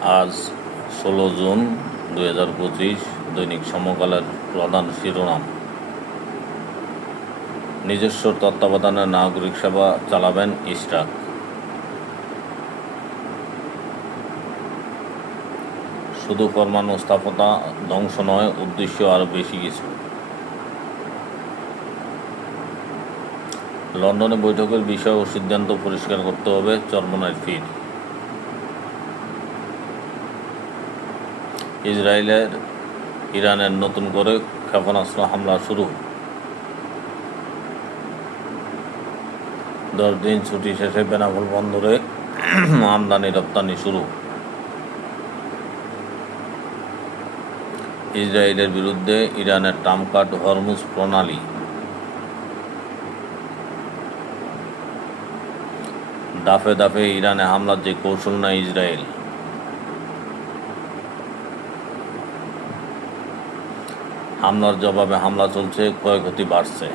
আজ ষোলো জুন দুই হাজার পঁচিশ দৈনিক সমকালের প্রধান শিরোনাম। নিজস্ব তত্ত্বাবধানে নাগরিক সেবা চালাবেন ইশরাক। শুধু পরমাণু স্থাপনা ধ্বংস নয়, উদ্দেশ্য আরও বেশি কিছু। লন্ডনে বৈঠকের বিষয় ও সিদ্ধান্ত পরিষ্কার করতে হবে চরমনায় ফির ইসরায়েলের ইরানের নতুন করে ক্ষেপণাস্ত্র হামলা শুরু। দশ দিন ছুটি শেষে বেনাপোল বন্দরে আমদানি রপ্তানি শুরু। ইসরায়েলের বিরুদ্ধে ইরানের টামকাট হরমুজ প্রণালী। দাফে দাফে ইরানে হামলার যে কৌশল না ইসরায়েল। হামলার জবাবে হামলা চলছে ক্ষয়ক্ষতি বাড়ছে।